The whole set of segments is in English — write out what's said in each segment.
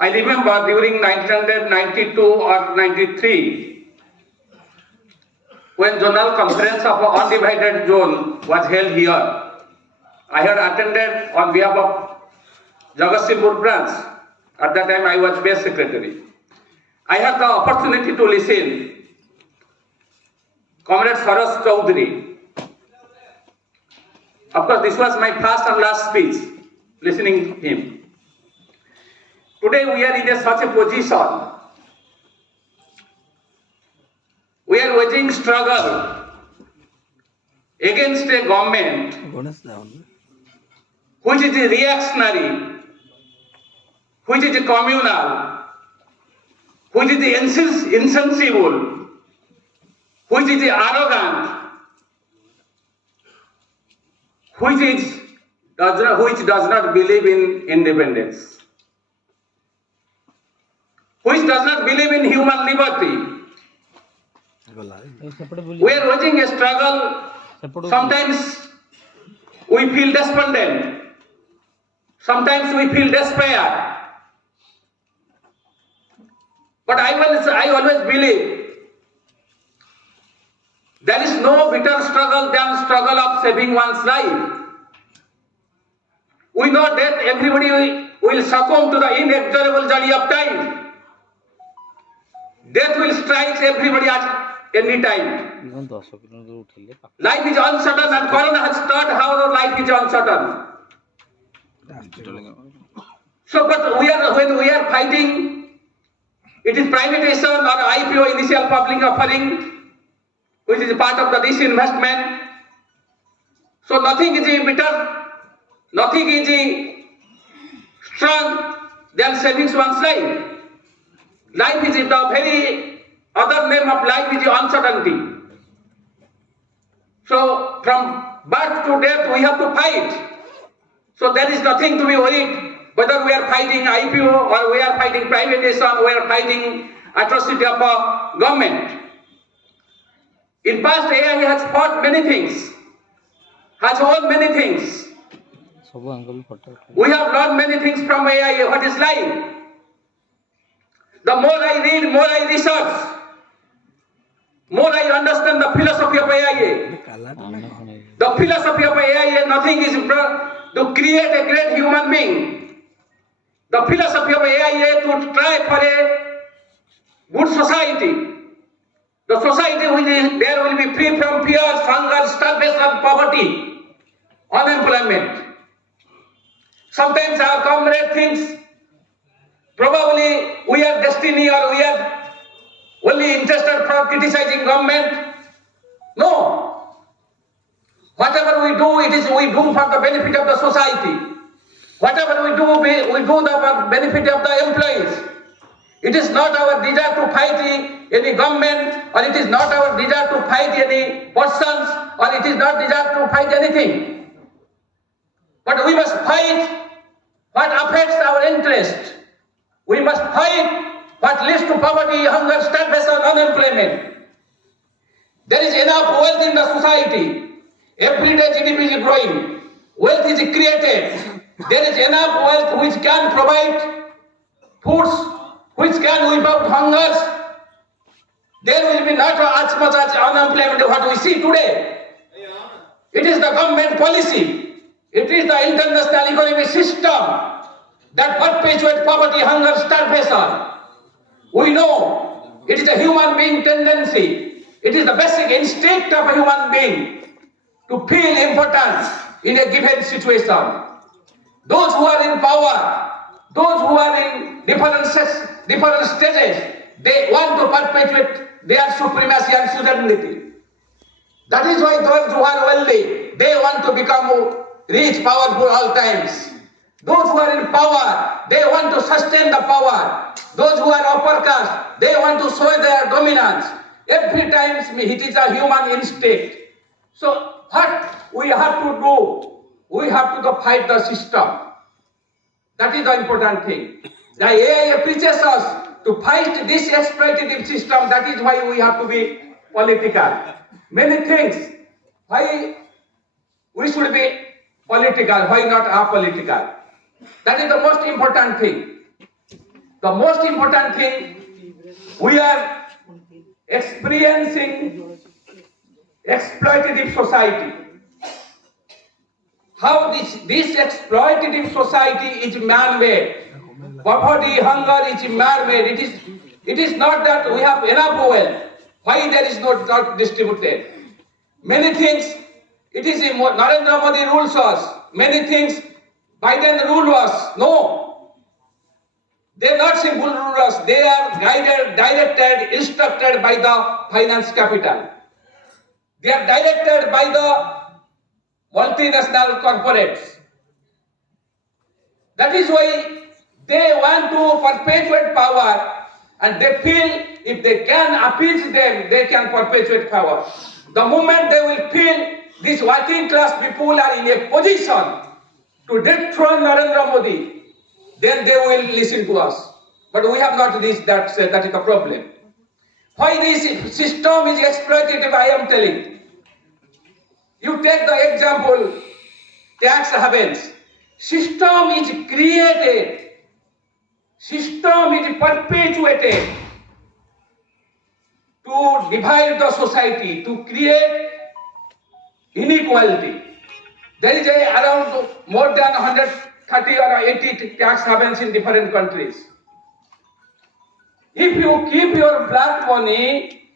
I remember during 1992 or 93, when Zonal Conference of Undivided Zone was held here, I had attended on behalf of Jagatsinghpur branch. At that time, I was base secretary. I had the opportunity to listen Comrade Saras Chaudhary. Of course, this was my first and last speech, listening him. Today we are in such a position. We are waging struggle against a government which is reactionary, which is communal, which is insensible, which is arrogant, which does not believe in independence, which does not believe in human liberty. We are waging a struggle. Sometimes we feel despondent. Sometimes we feel despair. But I always believe there is no bitter struggle than struggle of saving one's life. We know that everybody will succumb to the inexorable journey of time. Death will strike everybody at any time. Life is uncertain, and Corona has taught how life is uncertain. So, but when we are fighting, it is privatization or IPO, initial public offering, which is part of the disinvestment. So nothing is bitter, nothing is strong than saving one's life. Life is the very other name of life is uncertainty. So from birth to death we have to fight. So there is nothing to be worried whether we are fighting IPO or we are fighting privatization, we are fighting atrocity of a government. In past, AI has fought many things, has won many things. We have learned many things from AI. What is life? The more I read, more I research, more I understand the philosophy of AI. The philosophy of AI, nothing is to create a great human being. The philosophy of AI to try for a good society. The society there will be free from fear, hunger, starvation, poverty, unemployment. Sometimes our comrade thinks probably we are destiny or we are only interested for criticizing government. No. Whatever we do, we do for the benefit of the society. Whatever we do for the benefit of the employees. It is not our desire to fight any government, or it is not our desire to fight any persons, or it is not desire to fight anything. But we must fight what affects our interest. We must fight what leads to poverty, hunger, starvation, unemployment. There is enough wealth in the society. Every day GDP is growing. Wealth is created. There is enough wealth which can provide foods, which can wipe out hungers. There will be not as much as unemployment what we see today. It is the government policy. It is the international economic system that perpetuates poverty, hunger, starvation. We know it is a human being tendency. It is the basic instinct of a human being to feel importance in a given situation. Those who are in power, those who are in different stages, they want to perpetuate their supremacy and suzerainty. That is why those who are wealthy, they want to become rich, powerful all times. Those who are in power, they want to sustain the power. Those who are upper caste, they want to show their dominance. Every time it is a human instinct. So what we have to do, we have to fight the system. That is the important thing. The AI preaches us to fight this exploitative system. That is why we have to be political. Many things, why we should be political, why not apolitical? That is the most important thing. The most important thing, we are experiencing exploitative society. How this exploitative society is man-made. Poverty, hunger is man-made. It is not that we have enough wealth. Why there is not distributed? Many things, it is Narendra Modi rules us. Many things Biden rule us. No. They are not simple rulers. They are guided, directed, instructed by the finance capital. They are directed by the multinational corporates. That is why they want to perpetuate power, and they feel if they can appease them, they can perpetuate power. The moment they will feel these working class people are in a position to dethrone Narendra Modi, then they will listen to us. But we have not reached that, that is the problem. Why this system is exploitative, I am telling. You take the example, tax havens. System is created, system is perpetuated to divide the society, to create inequality. There is around more than 130 or 80 tax havens in different countries. If you keep your black money,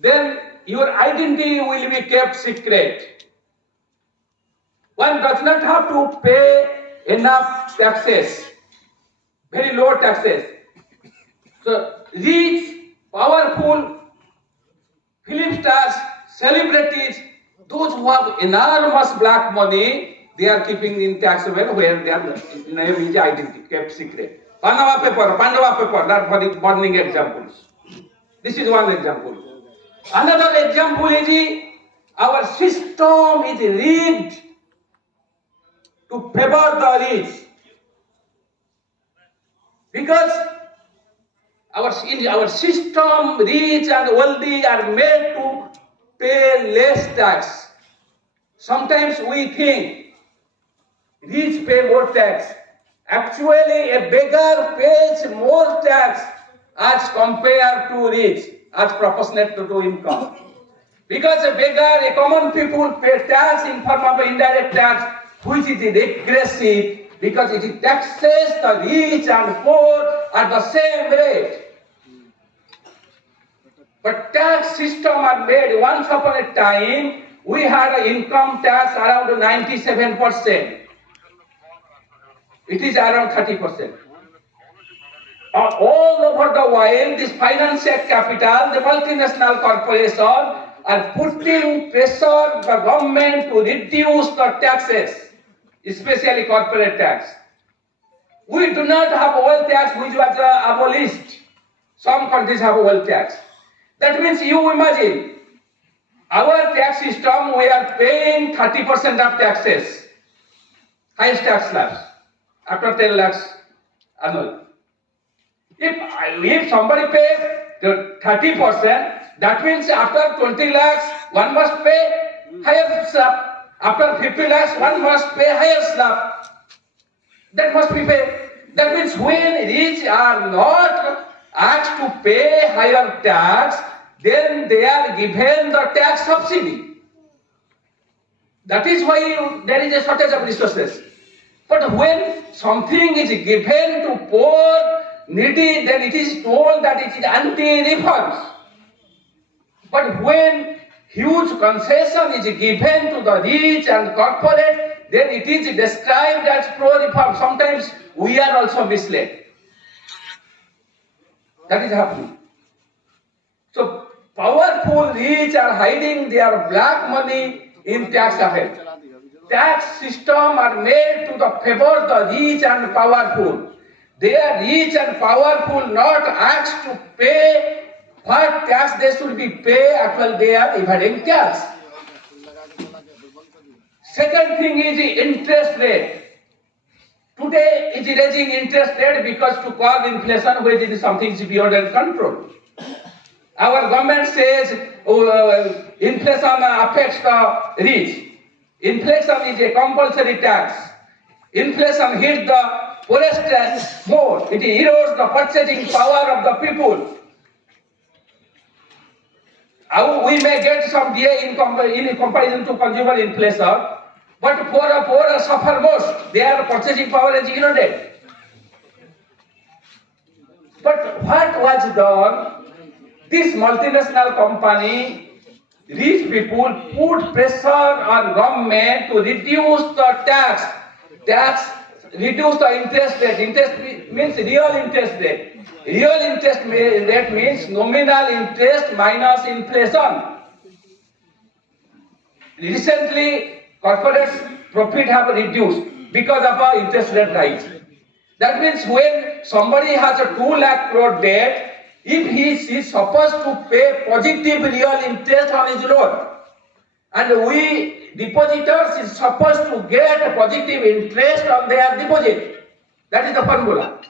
then your identity will be kept secret. One does not have to pay enough taxes, very low taxes. So rich, powerful film stars, celebrities, those who have enormous black money, they are keeping in tax haven where their name is identity kept secret. Pandava paper, that for the burning examples. This is one example. Another example is our system is rigged to favor the rich. Because our system, rich and wealthy are made to pay less tax. Sometimes we think rich pay more tax. Actually, a beggar pays more tax as compared to rich, as proportionate to income. Because a beggar, a common people pay tax in form of indirect tax, which is regressive because it taxes the rich and poor at the same rate. But tax system are made once upon a time, we had an income tax around 97%. It is around 30%. All over the world, this financial capital, the multinational corporations are putting pressure on the government to reduce the taxes, especially corporate tax. We do not have a wealth tax which was abolished. Some countries have a wealth tax. That means you imagine, our tax system, we are paying 30% of taxes, highest tax slabs, after 10 lakhs annual. If somebody pays 30%, that means after 20 lakhs, one must pay higher slab. After 50 lakhs, one must pay higher slab. That must be paid. That means when rich are not asked to pay higher tax, then they are given the tax subsidy. That is why there is a shortage of resources. But when something is given to poor, needy, then it is told that it is anti-reforms. But when huge concession is given to the rich and corporate, then it is described as pro-reform. Sometimes we are also misled. That is happening. So powerful rich are hiding their black money in tax haven. Tax system are made to the favor the rich and powerful. They are rich and powerful, not asked to pay what tax they should be paid. Actually, they are evading tax. Second thing is the interest rate. Today it is raising interest rate because to curb inflation, which is something beyond their control. Our government says inflation affects the rich. Inflation is a compulsory tax. Inflation hits the poorest more. it erodes the purchasing power of the people. We may get some DA in comparison to consumer inflation, but poorer suffer most. Their purchasing power is eroded. But what was done? This multinational company, rich people put pressure on government to reduce the tax, reduce the interest rate. Interest means real interest rate. Real interest rate means nominal interest minus inflation. Recently, corporate profit have reduced because of our interest rate rise. That means when somebody has a 2 lakh crore debt, if he is supposed to pay positive real interest on his loan, and we depositors is supposed to get a positive interest on their deposit. That is the formula.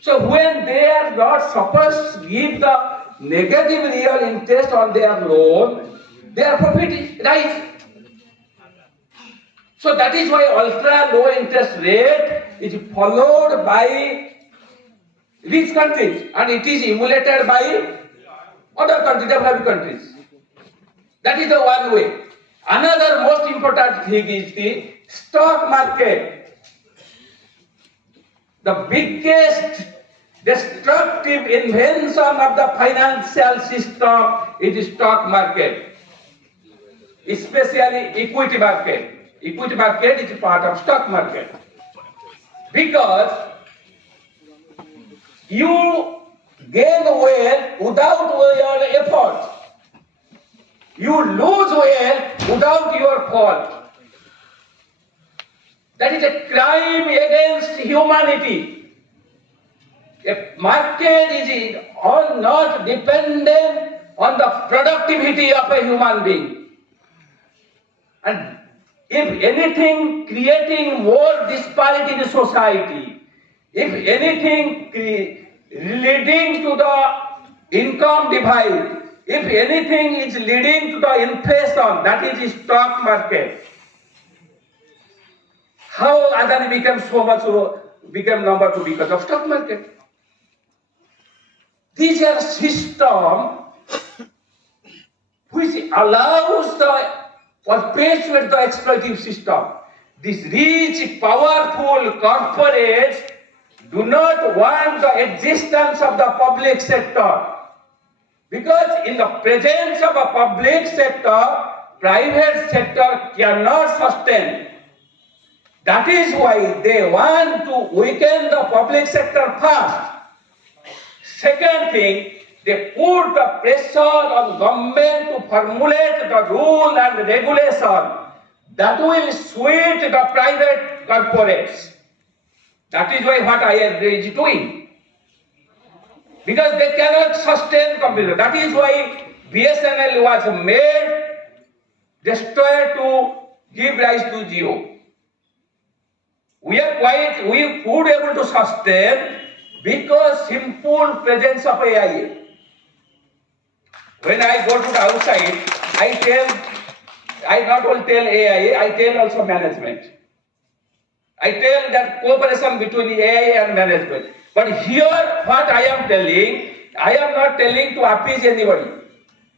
So when they are not supposed to give the negative real interest on their loan, their profit is rise. So that is why ultra low interest rate is followed by rich countries and it is emulated by other countries, developed countries. That is the one way. Another most important thing is the stock market. The biggest destructive invention of the financial system is the stock market, especially equity market. Equity market is part of stock market because you gain wealth without your effort. You lose wealth without your fault. That is a crime against humanity. A market is not dependent on the productivity of a human being. And if anything, creating more disparity in the society, if anything, leading to the income divide, if anything is leading to the inflation, that is the stock market. How Adani became became number 2 because of stock market. These are system which allows perpetuate the exploitative system. These rich, powerful corporates do not want the existence of the public sector. Because in the presence of a public sector, private sector cannot sustain. That is why they want to weaken the public sector first. Second thing, they put the pressure on government to formulate the rule and regulation that will suit the private corporates. That is why what IRA is doing. Because they cannot sustain computer. That is why BSNL was made, destroyed to give rise to Jio. We could able to sustain because simple presence of AIA. When I go to the outside, I not only tell AIA, I tell also management. I tell that cooperation between the AIA and management. But here, what I am telling, I am not telling to appease anybody.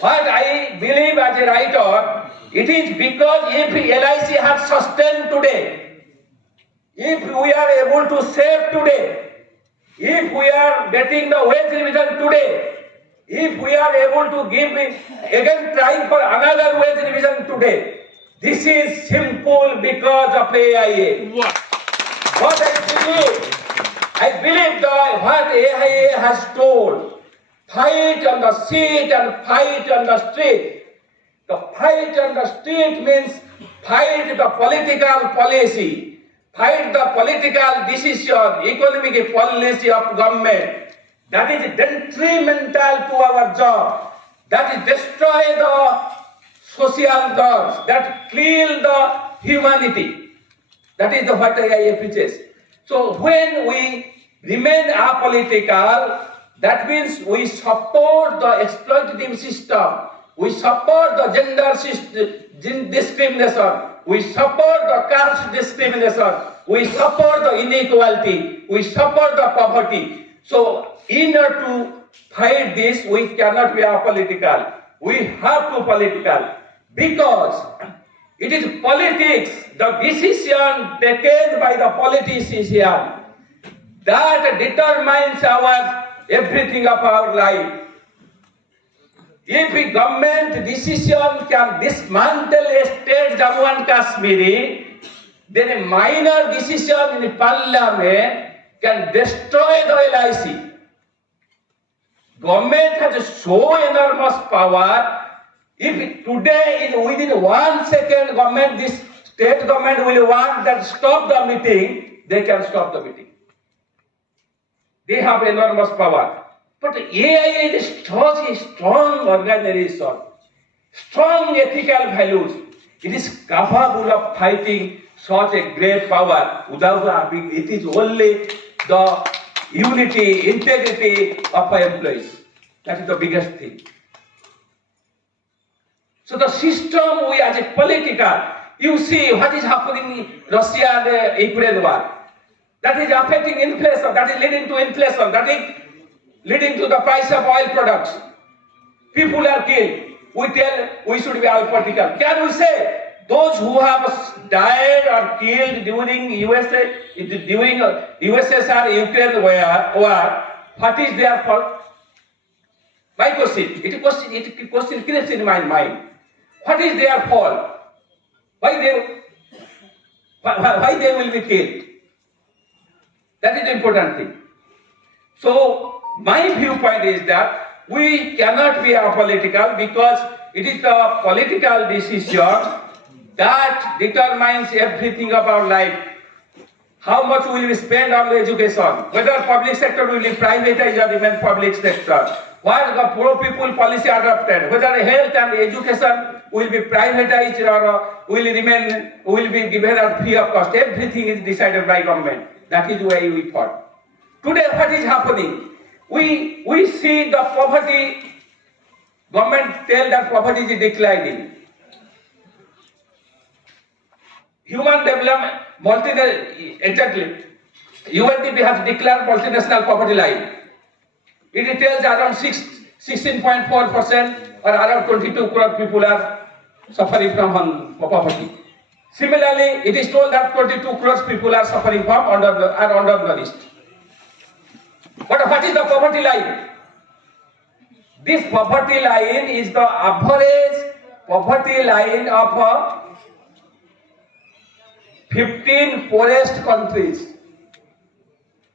What I believe as a writer, it is because if LIC has sustained today, if we are able to save today, if we are getting the wage revision today, if we are able to give again trying for another wage revision today, this is simple because of AIA. What I believe that what AIA has told, fight on the seat and fight on the street. The fight on the street means fight the political policy, fight the political decision, economic policy of government. That is detrimental to our job. That is destroy the social norms. That kill the humanity. That is what AIA preaches. So when we remain apolitical, that means we support the exploitative system. We support the gender discrimination. We support the caste discrimination. we suffer the inequality, we suffer the poverty. So in order to fight this, we cannot be apolitical. We have to political because it is politics, the decision taken by the politician that determines our everything of our life. If a government decision can dismantle a state Jammu and Kashmir, then a minor decision in parliament can destroy the LIC. Government has so enormous power. If today within 1 second government, this state government will want that stop the meeting, they can stop the meeting. They have enormous power. But AIA is such a strong organization, strong ethical values. It is capable of fighting such a great power without having, it is only the unity, integrity of our employees. That is the biggest thing. So the system we as a political, you see what is happening in Russia and Ukraine war. That is affecting inflation, that is leading to inflation, that is leading to the price of oil products. People are killed. We tell we should be apolitical. Can we say those who have died or killed during USSR Ukraine war, what is their fault? My question, it question creeps in my mind. What is their fault? Why they will be killed? That is the important thing. So my viewpoint is that we cannot be apolitical because it is the political decision that determines everything of our life. How much will we spend on education? Whether public sector will be privatized or remain public sector? What the poor people policy adopted? Whether health and education will be privatized or will be given at free of cost? Everything is decided by government. That is why we thought. Today, what is happening? We see the poverty. Government tell that poverty is declining. Human development, exactly. UNDP has declared multinational poverty line. It tells around 16.4% or around 22 crore people are suffering from poverty. Similarly, it is told that 22 crore people are suffering from under the list. But what is the poverty line? This poverty line is the average poverty line of 15 poorest countries.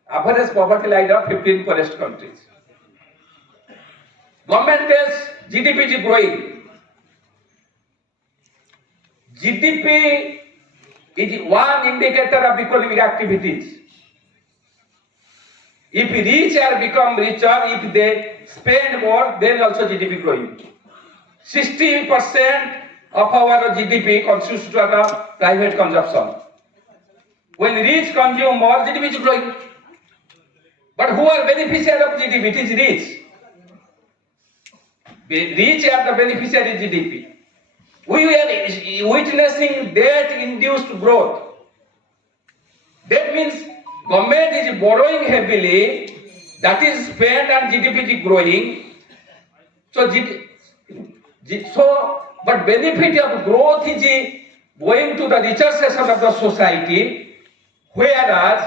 Average poverty line of 15 poorest countries. Government tells GDP is growing. GDP is one indicator of economic activities. If rich are become richer, if they spend more, then also GDP growing. 60% of our GDP consists of the private consumption. When rich consume more, GDP is growing. But who are beneficiaries of GDP? It is rich. Rich are the beneficiaries of GDP. We are witnessing debt-induced growth. That means government is borrowing heavily, that is spent and GDP is growing. But benefit of growth is going to the richer section of the society, whereas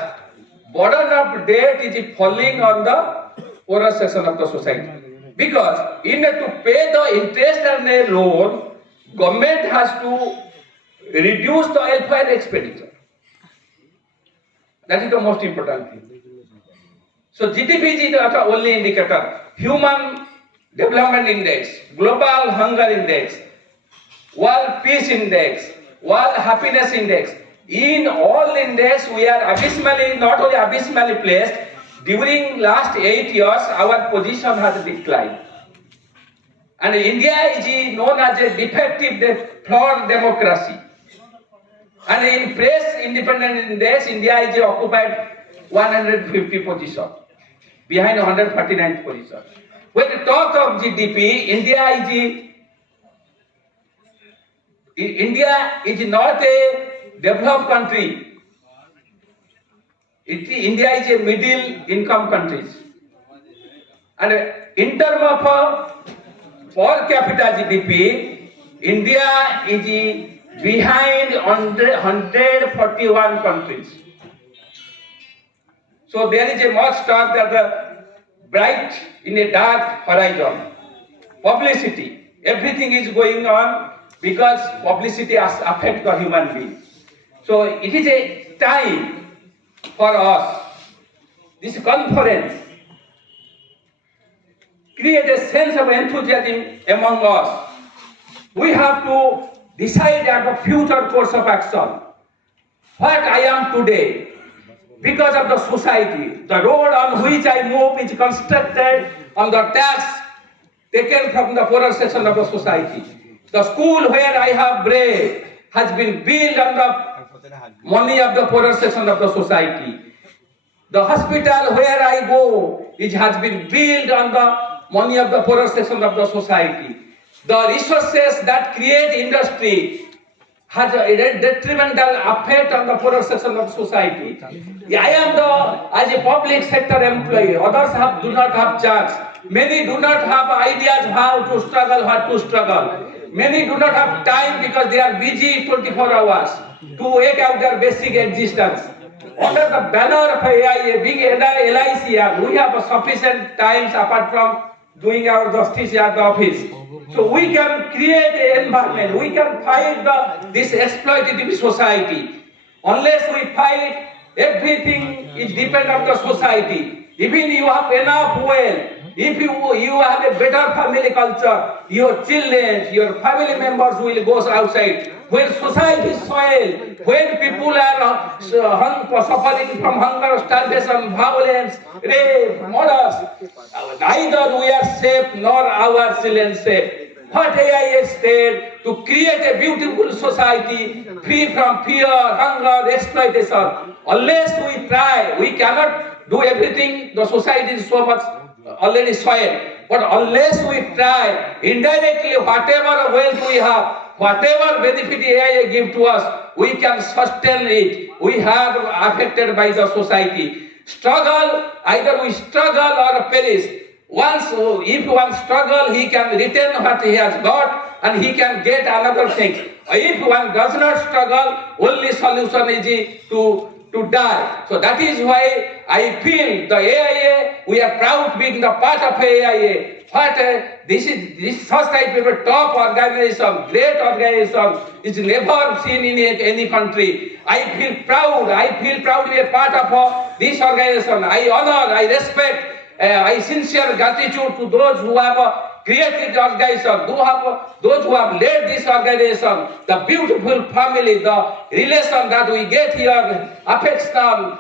burden of debt is falling on the poorer section of the society. Because in order to pay the interest on a loan, government has to reduce the welfare expenditure. That is the most important thing. So GDP is not the only indicator. Human Development Index, Global Hunger Index, World Peace Index, World Happiness Index. In all index, we are abysmally, not only abysmally placed. During last 8 years, our position has declined. And India is known as a defective, flawed democracy. And in Press Independence Index, India is occupied 150 position, behind 139th position. When we talk of GDP, India is not a developed country. India is a middle income country. And in terms of per capita GDP, India is behind 141 countries. So there is a much talk that the bright in a dark horizon. Publicity, everything is going on because publicity affects the human being. So it is a time for us, this conference, create a sense of enthusiasm among us. We have to decide the future course of action. What I am today, because of the society, the road on which I move is constructed on the tax taken from the poorer section of the society. The school where I have bred has been built on the money of the poorer section of the society. The hospital where I go, it has been built on the money of the poorer section of the society. The resources that create industry has a detrimental effect on the poorer section of society. I am as a public sector employee, others do not have chance. Many do not have ideas how to struggle, what to struggle. Many do not have time because they are busy 24 hours to wake out their basic existence. Under the banner of ECZIEA, being ECZIEA, we have sufficient times apart from doing our justice at the office. So we can create an environment, we can fight this exploitative society. Unless we fight, everything is dependent on the society. Even you have enough wealth, if you have a better family culture, your children, your family members will go outside. When society is soiled, when people are suffering from hunger, starvation, violence, rape, murders, neither we are safe nor our children safe. What ECZIEA said, to create a beautiful society free from fear, hunger, exploitation. Unless we try, we cannot do everything. The society is so much already soiled. But unless we try, indirectly, whatever wealth we have, whatever benefit ECZIEA give to us, we can sustain it. We are affected by the society. Struggle, either we struggle or perish. If one struggle, he can retain what he has got and he can get another thing. If one does not struggle, only solution is to die. So that is why I feel the ECZIEA, we are proud being the part of ECZIEA. But this such type of a top organization, great organization, is never seen in any country. I feel proud to be a part of this organization. I honor, I respect, I sincere gratitude to those who have created the organization, those who have led this organization, the beautiful family, the relation that we get here, affection,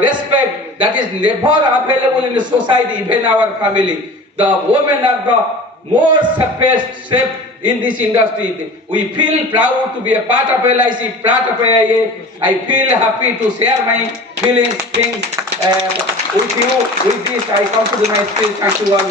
respect, that is never available in the society, even our family. The women are the more safe in this industry. We feel proud to be a part of LIC, part of ECZIEA. I feel happy to share my feelings, things with you. With this, I conclude my speech. Thank you all.